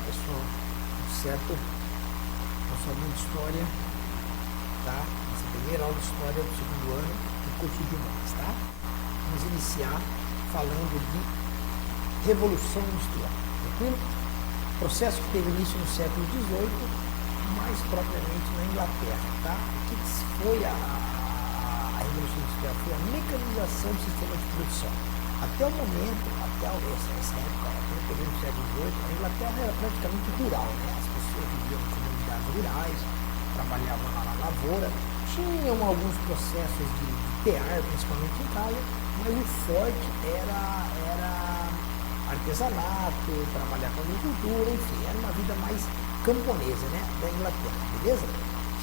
Fala pessoal, tudo certo? Nossa aula de história, tá? Essa primeira aula de história do segundo ano do curso de humanas, tá? Vamos iniciar falando de Revolução Industrial, tranquilo? Processo que teve início no século XVIII, mais propriamente na Inglaterra, tá? O que foi a Revolução Industrial? Foi a mecanização do sistema de produção. Até o momento, até essa época, até o período do século XVIII, a Inglaterra era praticamente rural, né? As pessoas viviam em comunidades rurais, trabalhavam lá na lavoura, tinham alguns processos de tear, principalmente em casa, mas o forte era artesanato, trabalhar com agricultura, enfim, era uma vida mais camponesa, né, da Inglaterra, beleza?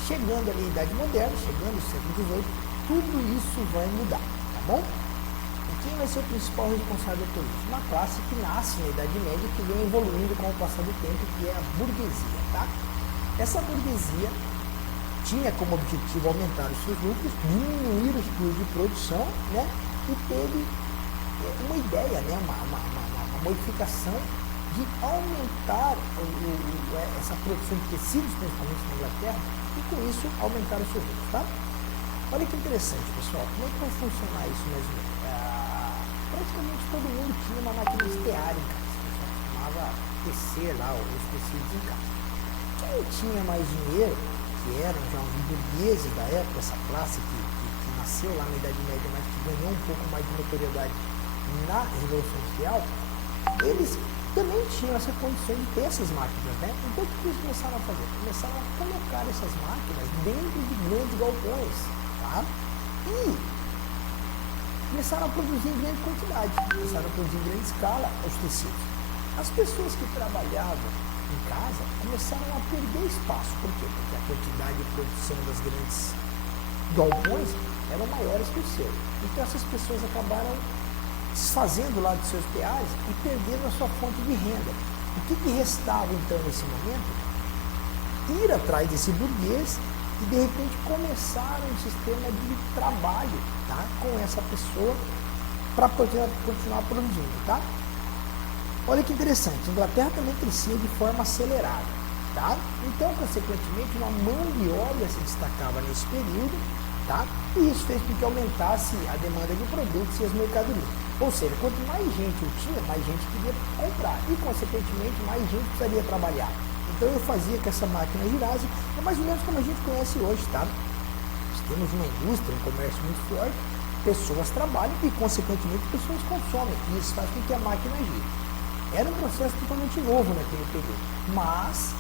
Chegando ali a Idade Moderna, chegando ao século XVIII, tudo isso vai mudar, tá bom? E quem vai ser o principal responsável por isso? Uma classe que nasce na Idade Média e que vem evoluindo com o passar do tempo, que é a burguesia, tá? Essa burguesia tinha como objetivo aumentar os seus lucros, diminuir os custos de produção, né? E teve uma ideia, né? Uma modificação de aumentar essa produção de tecidos, principalmente na Inglaterra, e com isso aumentar os seus lucros, tá? Olha que interessante, pessoal. Como é que vai funcionar isso mais ou menos? Praticamente todo mundo tinha uma máquina de tear em casa. O pessoal costumava tecer lá os tecidos em casa. Quem tinha mais dinheiro, que eram já os burgueses da época, essa classe que nasceu lá na Idade Média, mas que ganhou um pouco mais de notoriedade na Revolução Industrial, eles também tinham essa condição de ter essas máquinas, né? Então o que eles começaram a fazer? Começaram a colocar essas máquinas dentro de grandes galpões, tá? E começaram a produzir em grande quantidade, começaram a produzir em grande escala os tecidos. As pessoas que trabalhavam em casa começaram a perder espaço. Por quê? Porque a quantidade de produção das grandes galpões eram maiores que o seu. Então essas pessoas acabaram desfazendo lá dos seus teares e perdendo a sua fonte de renda. O que restava então nesse momento? Ir atrás desse burguês e de repente começaram um sistema de trabalho, tá? Com essa pessoa para poder continuar produzindo, tá? Olha que interessante, a Inglaterra também crescia de forma acelerada, tá? Então, consequentemente, uma mão de obra se destacava nesse período, tá? E isso fez com que aumentasse a demanda de produtos e as mercadorias. Ou seja, quanto mais gente eu tinha, mais gente queria comprar e, consequentemente, mais gente precisaria trabalhar. Então, eu fazia que essa máquina girasse, é mais ou menos como a gente conhece hoje, tá? Nós temos uma indústria, um comércio muito forte, pessoas trabalham e, consequentemente, pessoas consomem. E isso faz com que a máquina gire. Era um processo totalmente novo naquele período, mas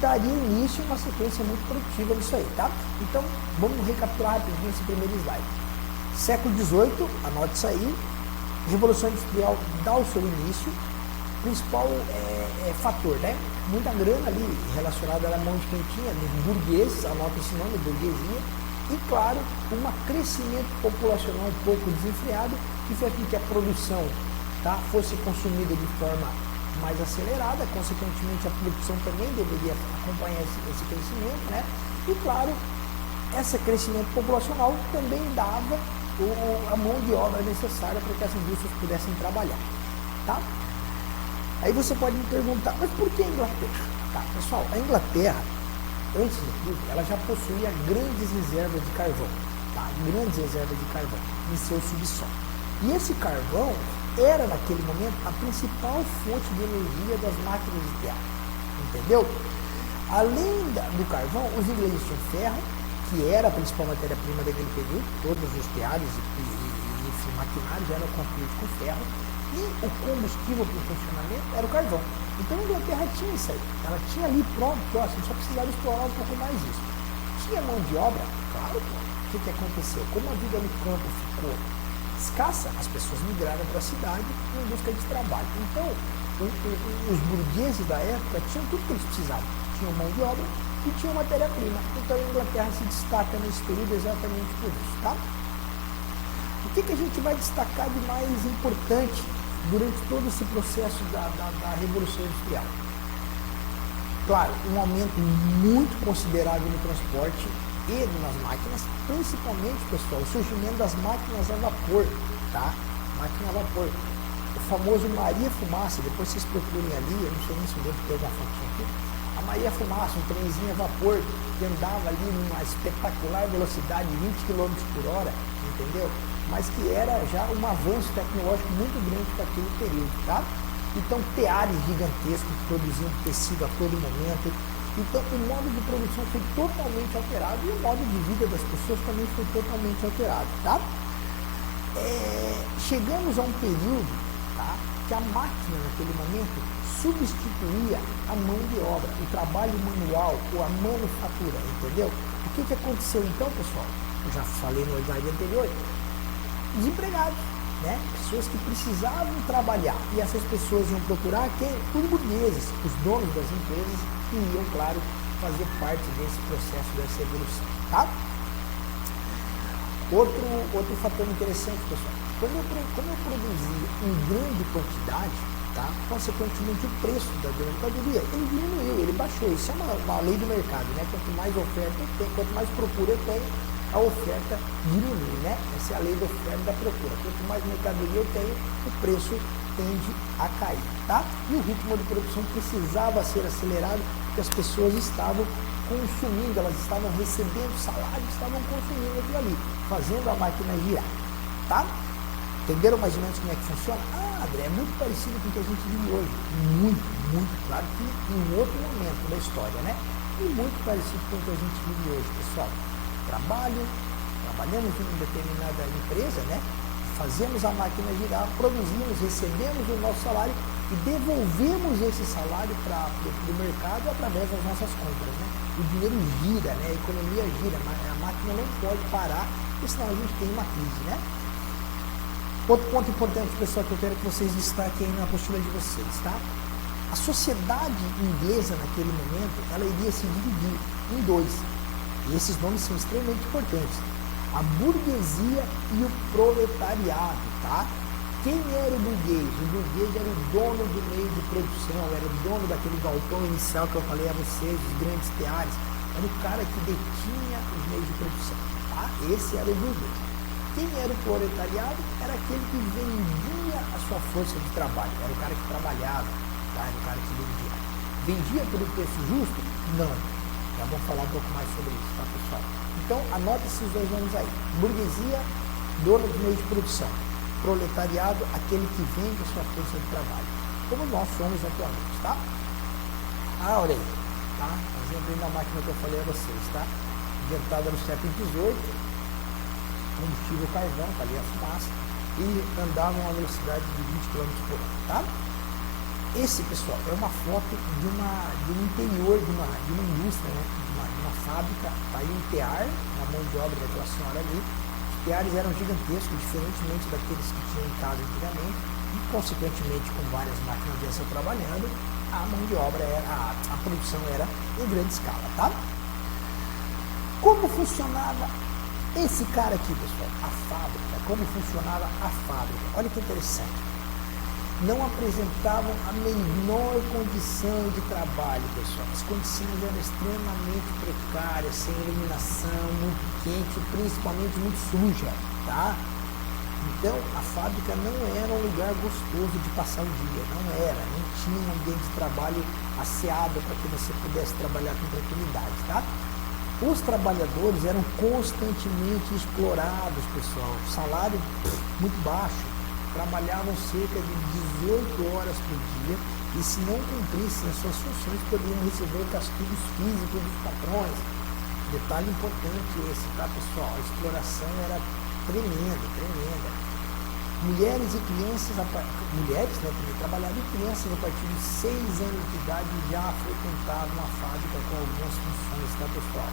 daria início a uma sequência muito produtiva nisso aí, tá? Então, vamos recapitular rapidinho esse primeiro slide. Século XVIII, anote isso aí, Revolução Industrial dá o seu início, principal fator, né? Muita grana ali relacionada à mão de quem tinha, dos burgueses, anota esse nome, burguesia, e claro, um crescimento populacional um pouco desenfreado, que fez com que a produção, tá, fosse consumida de forma mais acelerada, consequentemente a produção também deveria acompanhar esse crescimento, né? E claro, esse crescimento populacional também dava a mão de obra necessária para que as indústrias pudessem trabalhar, tá? Aí você pode me perguntar, mas por que a Inglaterra? Tá, pessoal, a Inglaterra, antes de tudo, ela já possuía grandes reservas de carvão, tá? Grandes reservas de carvão em seu subsolo. E esse carvão era, naquele momento, a principal fonte de energia das máquinas de tear, entendeu? Além do carvão, os ingleses tinham ferro, que era a principal matéria-prima daquele período, todos os teares e maquinários eram construídos com ferro, e o combustível para o funcionamento era o carvão. Então a Inglaterra tinha isso aí, ela tinha ali pronto, próximo, só precisava explorar um pouco mais isso. Tinha mão de obra? Claro, pô. O que aconteceu? Como a vida no campo ficou escassa, as pessoas migraram para a cidade em busca de trabalho. Então, os burgueses da época tinham tudo que eles precisavam. Tinham mão de obra e tinham matéria-prima. Então, a Inglaterra se destaca nesse período exatamente por isso, tá? O que a gente vai destacar de mais importante durante todo esse processo da Revolução Industrial? Claro, um aumento muito considerável no transporte e nas máquinas, principalmente, pessoal, o surgimento das máquinas a vapor, tá? Máquina a vapor. O famoso Maria Fumaça, depois vocês procurem ali, eu não sei nem se eu devo ter alguma fotinha aqui, a Maria Fumaça, um trenzinho a vapor, que andava ali numa espetacular velocidade, 20 km por hora, entendeu? Mas que era já um avanço tecnológico muito grande para aquele período, tá? Então, teares gigantescos produzindo tecido a todo momento. Então, o modo de produção foi totalmente alterado e o modo de vida das pessoas também foi totalmente alterado, tá? Chegamos a um período, tá, que a máquina, naquele momento, substituía a mão de obra, o trabalho manual ou a manufatura, entendeu? O que aconteceu então, pessoal? Eu já falei no slide anterior. Desempregados, né? Pessoas que precisavam trabalhar, e essas pessoas iam procurar quem? Os burgueses, os donos das empresas, que iam, claro, fazer parte desse processo dessa evolução, tá? Outro fator interessante, pessoal, quando eu produzia em grande quantidade, tá? Consequentemente o preço da mercadoria, ele diminuiu, ele baixou. Isso é uma lei do mercado, né? Quanto mais oferta eu tenho, quanto mais procura eu tenho, a oferta diminui, né? Essa é a lei da oferta e da procura. Quanto mais mercadoria eu tenho, o preço tende a cair, tá? E o ritmo de produção precisava ser acelerado, porque as pessoas estavam consumindo, elas estavam recebendo salário, estavam consumindo aquilo ali, fazendo a máquina girar, tá? Entenderam mais ou menos como é que funciona? Ah, André, é muito parecido com o que a gente vive hoje. Muito, muito, claro que em um outro momento da história, né? E muito parecido com o que a gente vive hoje, pessoal. Trabalhamos em uma determinada empresa, né? Fazemos a máquina girar, produzimos, recebemos o nosso salário e devolvemos esse salário para o mercado através das nossas compras, né? O dinheiro gira, né? A economia gira, a máquina não pode parar, porque senão a gente tem uma crise, né? Outro ponto importante, pessoal, que eu quero que vocês destaquem aí na apostila de vocês, tá? A sociedade inglesa, naquele momento, ela iria se dividir em dois. E esses nomes são extremamente importantes. A burguesia e o proletariado, tá? Quem era o burguês? O burguês era o dono do meio de produção, era o dono daquele galpão inicial que eu falei a vocês, os grandes teares. Era o cara que detinha os meios de produção, tá? Esse era o burguês. Quem era o proletariado? Era aquele que vendia a sua força de trabalho. Era o cara que trabalhava, tá? Era o cara que vendia. Vendia por um preço justo? Não. Já vamos falar um pouco mais sobre isso, tá, pessoal? Então, anota esses dois nomes aí. Burguesia, dono de meio de produção. Proletariado, aquele que vende a sua força de trabalho. Como nós somos atualmente, tá? Ah, olha aí, tá? Exemplo aí na máquina que eu falei a vocês, tá? Inventada no século XVIII, combustível carvão, tá ali a fumaça, e andava a uma velocidade de 20 km por hora, tá? Esse, pessoal, é uma foto de um interior de uma indústria, né? de uma fábrica, tá aí um tear, uma mão de obra daquela senhora ali. Os teares eram gigantescos, diferentemente daqueles que tinham em casa antigamente, e consequentemente com várias máquinas dessas trabalhando, a mão de obra, a produção era em grande escala, tá? Como funcionava esse cara aqui, pessoal? A fábrica, como funcionava a fábrica? Olha que interessante. Não apresentavam a menor condição de trabalho, pessoal. As condições eram extremamente precárias, sem iluminação, muito quente, principalmente muito suja, tá? Então, a fábrica não era um lugar gostoso de passar o dia, não tinha um ambiente de trabalho asseado para que você pudesse trabalhar com tranquilidade, tá? Os trabalhadores eram constantemente explorados, pessoal. Salário muito baixo. Trabalhavam cerca de 18 horas por dia e, se não cumprissem as suas funções, poderiam receber castigos físicos dos patrões. Detalhe importante esse, tá, pessoal? A exploração era tremenda, tremenda. Mulheres e crianças, mulheres, né, também trabalhavam, e crianças a partir de 6 anos de idade já frequentavam a fábrica com algumas funções, tá, pessoal?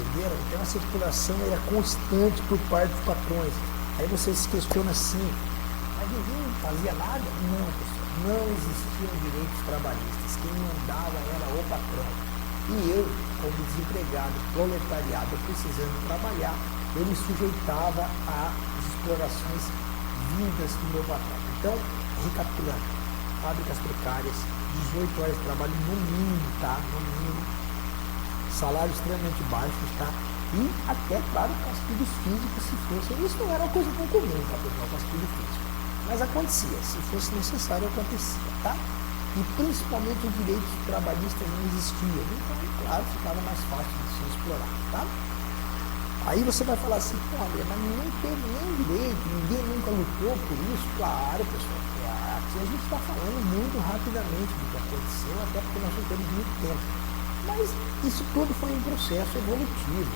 Entenderam? Então, essa exploração era constante por parte dos patrões. Aí você se questiona assim, mas ninguém fazia nada? Não, pessoal, não existiam direitos trabalhistas. Quem mandava era o patrão. E eu, como desempregado, proletariado, precisando trabalhar, eu me sujeitava às explorações vindas do meu patrão. Então, recapitulando, fábricas precárias, 18 horas de trabalho no mínimo, tá? No mínimo, salários extremamente baixos, tá? E até, claro, castigos físicos, se fossem. Isso não era uma coisa tão comum, tá, pessoal? Castigo físico. Mas acontecia, se fosse necessário, acontecia, tá? E principalmente os direitos trabalhistas não existiam. Então, claro, ficava mais fácil de se explorar, tá? Aí você vai falar assim, pô, André, mas não teve nem direito, ninguém nunca lutou por isso. Claro, pessoal, aqui a gente está falando muito rapidamente do que aconteceu, até porque nós não temos muito tempo. Mas isso tudo foi um processo evolutivo.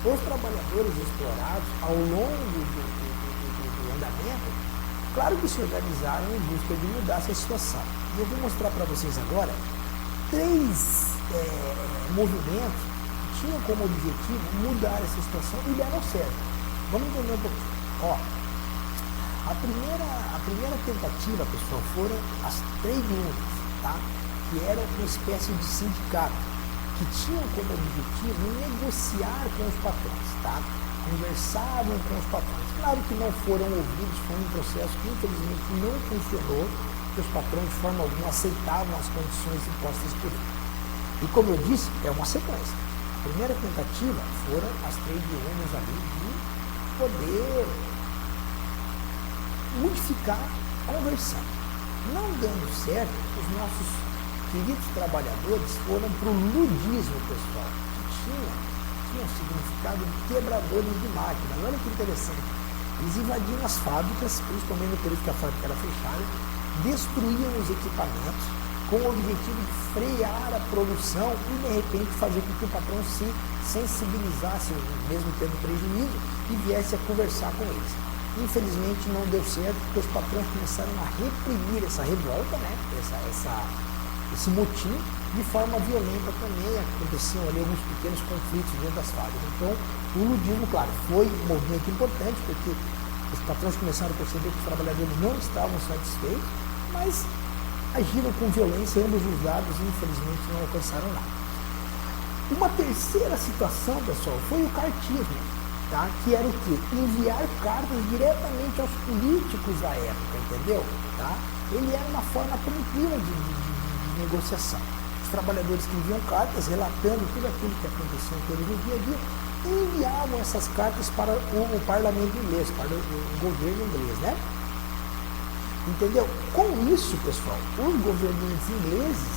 Os trabalhadores explorados, ao longo do andamento, claro que se organizaram em busca de mudar essa situação. E eu vou mostrar para vocês agora 3 movimentos que tinham como objetivo mudar essa situação e deram certo. Vamos entender um pouquinho. Ó, a primeira tentativa, pessoal, foram as trade unions, tá? Que eram uma espécie de sindicato que tinham como objetivo negociar com os patrões, tá? Conversavam com os patrões. Claro que não foram ouvidos, foi um processo que infelizmente não funcionou, porque os patrões de forma alguma aceitavam as condições impostas por ele. E como eu disse, é uma sequência. A primeira tentativa foram as trade unions ali de poder modificar conversando. Não dando certo, os nossos queridos trabalhadores foram para o ludismo, pessoal, que tinha o significado de quebradores de máquinas. Olha que interessante. Eles invadiam as fábricas, principalmente no período que a fábrica era fechada, destruíam os equipamentos com o objetivo de frear a produção e, de repente, fazer com que o patrão se sensibilizasse, mesmo tendo prejuízo, e viesse a conversar com eles. Infelizmente, não deu certo, porque os patrões começaram a reprimir essa revolta, né? Esse motim, de forma violenta também. Aconteciam ali alguns pequenos conflitos dentro das fábricas. Então, o ludismo, claro, foi um movimento importante, porque os patrões começaram a perceber que os trabalhadores não estavam satisfeitos, mas agiram com violência, ambos os lados, e infelizmente não alcançaram nada. Uma terceira situação, pessoal, foi o cartismo, tá? Que era o quê? Enviar cartas diretamente aos políticos da época, entendeu? Tá? Ele era uma forma tranquila de negociação. Os trabalhadores que enviam cartas relatando tudo aquilo que acontecia com eles no dia a dia, enviavam essas cartas para o parlamento inglês, para o governo inglês, né? Entendeu? Com isso, pessoal, os governantes ingleses,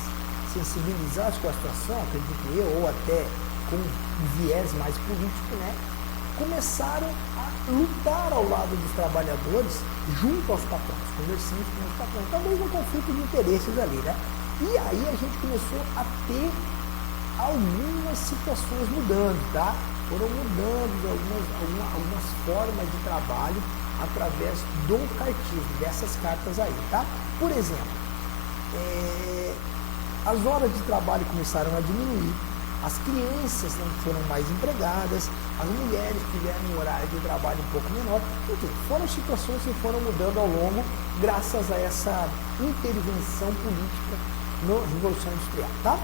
sensibilizados com a situação, acredito eu, ou até com um viés mais político, né? Começaram a lutar ao lado dos trabalhadores junto aos patrões, conversando com os patrões, talvez um conflito de interesses ali, né? E aí a gente começou a ter algumas situações mudando, tá? Foram mudando algumas formas de trabalho através do cartismo, dessas cartas aí, tá? Por exemplo, as horas de trabalho começaram a diminuir, as crianças não foram mais empregadas, as mulheres tiveram um horário de trabalho um pouco menor. Enfim, foram situações que foram mudando ao longo, graças a essa intervenção política na Revolução Industrial, tá?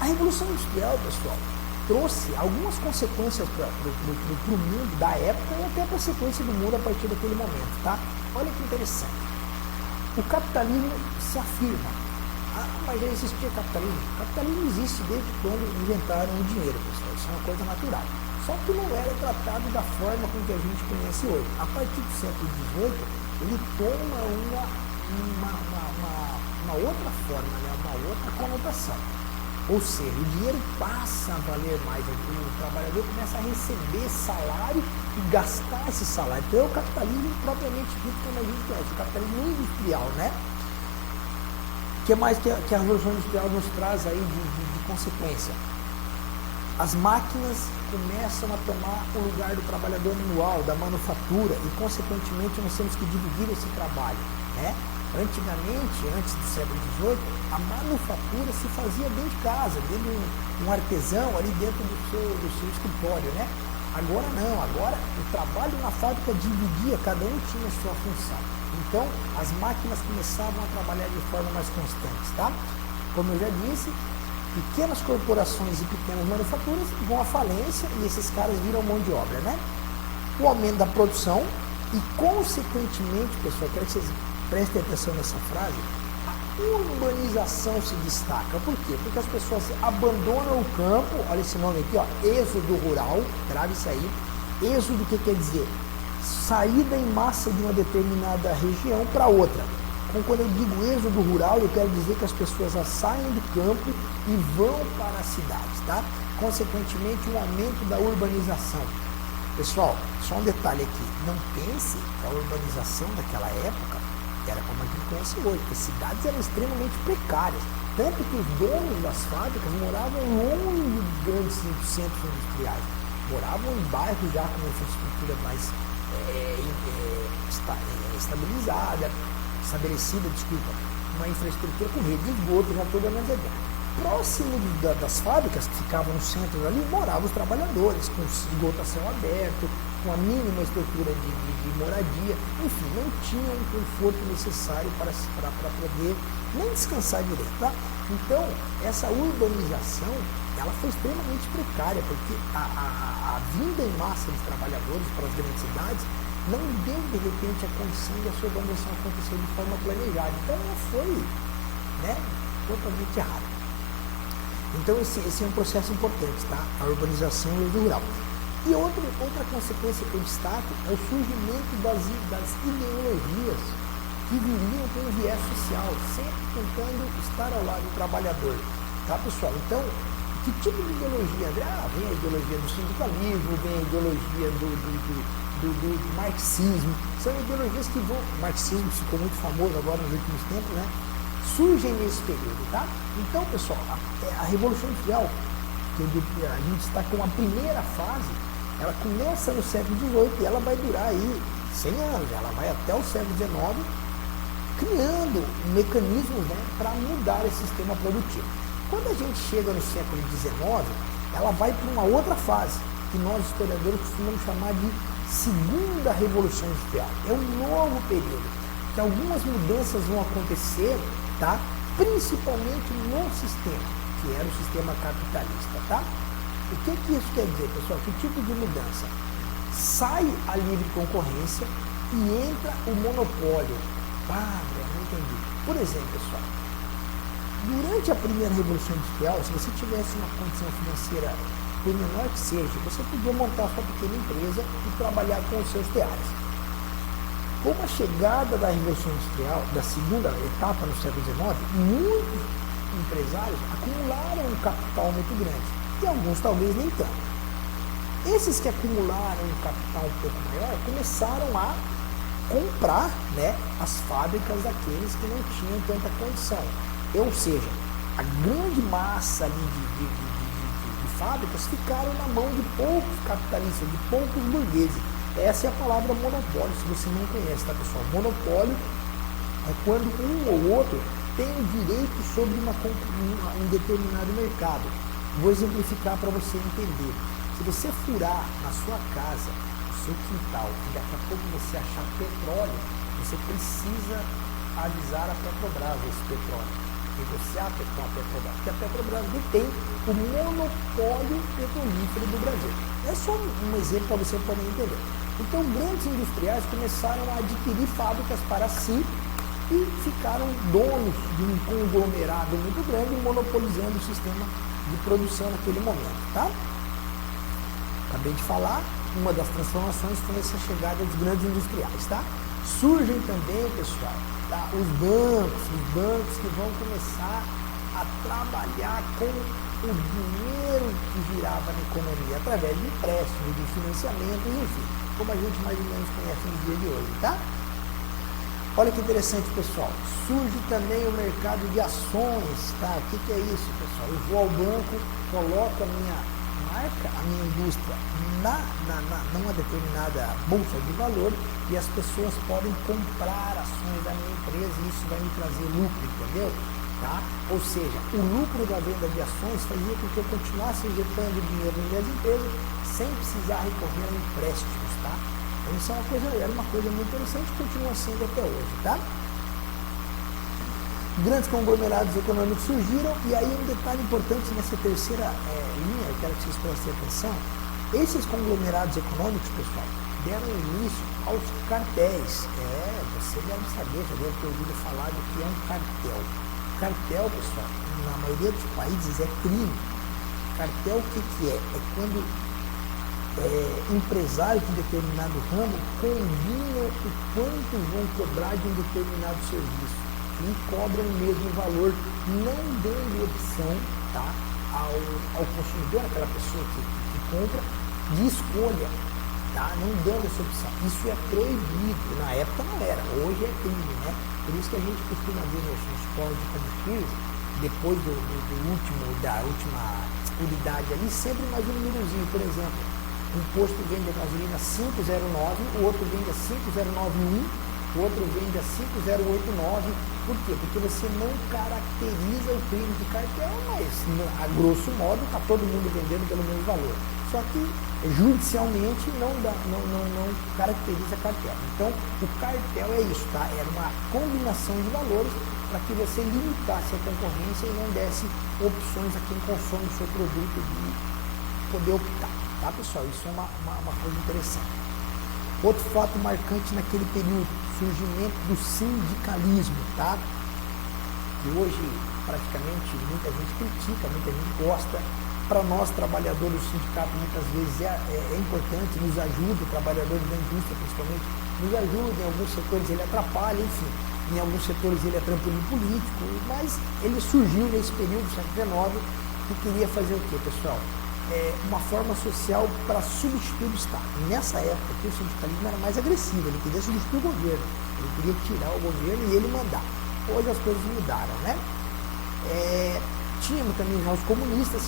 A Revolução Industrial, pessoal, trouxe algumas consequências para o mundo da época e até a consequência do mundo a partir daquele momento, tá? Olha que interessante. O capitalismo se afirma. Ah, mas já existia capitalismo. O capitalismo existe desde quando inventaram o dinheiro, pessoal. Isso é uma coisa natural. Só que não era tratado da forma com que a gente conhece hoje. A partir do século XVIII, ele toma uma outra forma, né? Uma outra conotação. Ou seja, o dinheiro passa a valer mais, o trabalhador começa a receber salário e gastar esse salário. Então é o capitalismo propriamente dito como a gente conhece, o capitalismo industrial, né? O que mais que a Revolução Industrial nos traz aí de consequência? As máquinas começam a tomar o lugar do trabalhador manual, da manufatura, e consequentemente nós temos que dividir esse trabalho, né? Antigamente, antes do século XVIII, a manufatura se fazia dentro de casa, dentro de um artesão ali dentro do seu escritório, né? Agora não, agora o trabalho na fábrica dividia, cada um tinha a sua função. Então, as máquinas começavam a trabalhar de forma mais constante, tá? Como eu já disse, pequenas corporações e pequenas manufaturas vão à falência e esses caras viram mão de obra, né? O aumento da produção e, consequentemente, pessoal, quero que vocês prestem atenção nessa frase, a urbanização se destaca. Por quê? Porque as pessoas abandonam o campo, olha esse nome aqui, ó, êxodo rural, grave isso aí. Êxodo, o que quer dizer? saída em massa de uma determinada região para outra. Então, quando eu digo êxodo rural, eu quero dizer que as pessoas saem do campo e vão para as cidades, tá? Consequentemente, um aumento da urbanização. Pessoal, só um detalhe aqui, não pense que a urbanização daquela época era como a gente conhece hoje, porque as cidades eram extremamente precárias, tanto que os donos das fábricas moravam longe dos grandes centros industriais, moravam em bairros já com uma infraestrutura mais estabelecida, uma infraestrutura com rede de esgoto já toda mais adiante. Próximo das fábricas que ficavam no centro ali, moravam os trabalhadores, com esgoto a céu aberto, com a mínima estrutura de moradia, enfim, não tinham o conforto necessário para poder nem descansar direito, tá? Então, essa urbanização, ela foi extremamente precária, porque a vinda em massa dos trabalhadores para as grandes cidades não deu, de repente, a condição de a sua urbanização acontecer de forma planejada. Então, ela foi, totalmente errada. Então, esse é um processo importante, tá? A urbanização e o rural. E outra consequência que eu destaco é o surgimento das ideologias que viriam com um viés social, sempre tentando estar ao lado do trabalhador. Tá, pessoal? Então, que tipo de ideologia? Vem a ideologia do sindicalismo, vem a ideologia do marxismo. São ideologias que vão... O marxismo ficou muito famoso agora nos últimos tempos, né? Surgem nesse período, tá? Então, pessoal, a Revolução Industrial, que a gente está com a primeira fase, ela começa no século XVIII e ela vai durar aí 100 anos, ela vai até o século XIX, criando mecanismos, para mudar esse sistema produtivo. Quando a gente chega no século XIX, ela vai para uma outra fase, que nós historiadores costumamos chamar de Segunda Revolução Industrial. É um novo período, que algumas mudanças vão acontecer, tá? Principalmente no sistema, que era o sistema capitalista, tá? O que isso quer dizer, pessoal? Que tipo de mudança? Sai a livre concorrência e entra o monopólio. Não entendi. Por exemplo, pessoal, durante a primeira Revolução Industrial, se você tivesse uma condição financeira, por menor que seja, você podia montar sua pequena empresa e trabalhar com os seus teares. Com a chegada da Revolução Industrial, da segunda etapa no século XIX, muitos empresários acumularam um capital muito grande, e alguns talvez nem tanto. Esses que acumularam um capital um pouco maior começaram a comprar, as fábricas daqueles que não tinham tanta condição. Ou seja, a grande massa ali de fábricas ficaram na mão de poucos capitalistas, de poucos burgueses. Essa é a palavra monopólio, se você não conhece, tá, pessoal? Monopólio é quando um ou outro tem o direito sobre um determinado mercado. Vou exemplificar para você entender. Se você furar na sua casa, no seu quintal, e daqui a pouco você achar petróleo, você precisa avisar a Petrobras esse petróleo. Negociar com a Petrobras, porque a Petrobras detém o monopólio petrolífero do Brasil. É só um exemplo para você poder entender. Então, grandes industriais começaram a adquirir fábricas para si e ficaram donos de um conglomerado muito grande, monopolizando o sistema de produção naquele momento, tá? Acabei de falar, uma das transformações foi essa chegada dos grandes industriais, tá? Surgem também, pessoal, os bancos que vão começar a trabalhar com o dinheiro que girava na economia, através de empréstimos, de financiamentos, enfim, como a gente mais ou menos conhece no dia de hoje, tá? Olha que interessante, pessoal, surge também o mercado de ações, tá? O que é isso, pessoal? Eu vou ao banco, coloco a minha marca, a minha indústria numa determinada bolsa de valor e as pessoas podem comprar ações da minha empresa e isso vai me trazer lucro, entendeu? Tá? Ou seja, o lucro da venda de ações fazia com que eu continuasse injetando dinheiro nas minhas empresas sem precisar recorrer a empréstimos, tá? Então isso era uma coisa muito interessante e continua sendo até hoje, tá? Grandes conglomerados econômicos surgiram e aí um detalhe importante nessa terceira linha, eu quero que vocês prestem atenção, esses conglomerados econômicos, pessoal, deram início aos cartéis. Você deve saber, já deve ter ouvido falar do que é um cartel. Cartel, pessoal, na maioria dos países é crime. Cartel o que é? É quando empresários de determinado ramo combinam o quanto vão cobrar de um determinado serviço e cobram o mesmo valor, não dando opção, tá, ao consumidor, aquela pessoa que compra, de escolha, tá, não dando essa opção. Isso é proibido, na época não era, hoje é crime, né? Por isso que a gente costuma ver nos postos de combustíveis, depois da última unidade ali, sempre mais um númerozinho, por exemplo. Um posto vende a gasolina 509, o outro vende a 5091, o outro vende a 5089. Por quê? Porque você não caracteriza o crime de cartel, mas a grosso modo está todo mundo vendendo pelo mesmo valor. Só que judicialmente não caracteriza cartel. Então o cartel é isso, tá? Era uma combinação de valores para que você limitasse a concorrência e não desse opções a quem consome o seu produto de poder optar. Tá, pessoal? Isso é uma coisa interessante. Outro fato marcante naquele período, surgimento do sindicalismo, tá? Que hoje praticamente muita gente critica, muita gente gosta. Para nós, trabalhadores do sindicato, muitas vezes é importante, nos ajuda, trabalhadores da indústria principalmente, nos ajuda, em alguns setores ele atrapalha, enfim, em alguns setores ele é trampolim político, mas ele surgiu nesse período, século XIX, que queria fazer o quê, pessoal? Uma forma social para substituir o Estado. Nessa época aqui, o sindicalismo era mais agressivo, ele queria substituir o governo, ele queria tirar o governo e ele mandar. Hoje as coisas mudaram, né? Tínhamos também já os comunistas,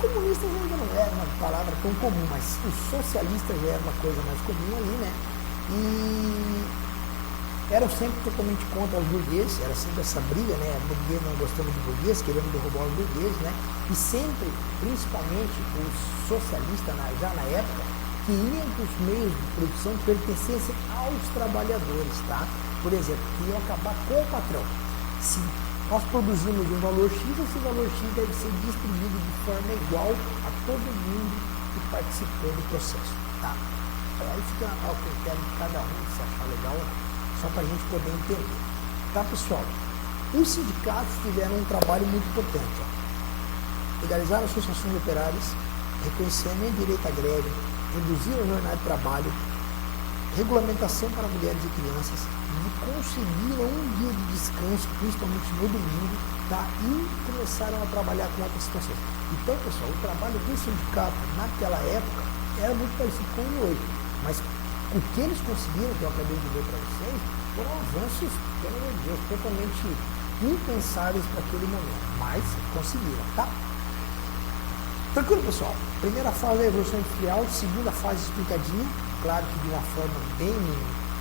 comunistas ainda não era uma palavra tão comum, mas os socialistas já era uma coisa mais comum ali, né? E eram sempre totalmente contra os burgueses, era sempre essa briga, né? Burguês não gostando de burguês, querendo derrubar os burgueses, né? E sempre, principalmente, os socialistas, já na época, queriam que os meios de produção pertencessem aos trabalhadores, tá? Por exemplo, queriam acabar com o patrão. Se nós produzimos um valor X, esse valor X deve ser distribuído de forma igual a todo mundo que participou do processo, tá? Aí fica ao critério de cada um, se achar legal ou não, só para a gente poder entender. Tá, pessoal? Os sindicatos fizeram um trabalho muito importante, ó. Legalizaram associações de operários, reconhecimento de direito à greve, reduziram a jornada de trabalho, regulamentação para mulheres e crianças, e conseguiram um dia de descanso, principalmente no domingo, tá? E começaram a trabalhar com outras situações. Então, pessoal, o trabalho do sindicato naquela época era muito parecido com o de hoje, mas o que eles conseguiram, que eu acabei de ver para vocês, foram avanços, pelo amor de Deus, totalmente impensáveis para aquele momento, mas conseguiram, tá? Tranquilo, pessoal? Primeira fase da Revolução Industrial, segunda fase explicadinha, claro que de uma forma bem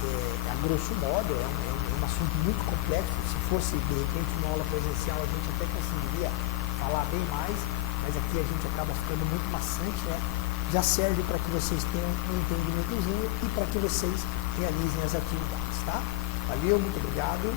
a grosso modo, é um assunto muito complexo. Se fosse de repente uma aula presencial, a gente até conseguiria falar bem mais, mas aqui a gente acaba ficando muito maçante, né? Já serve para que vocês tenham um entendimentozinho e para que vocês realizem as atividades, tá? Valeu, muito obrigado.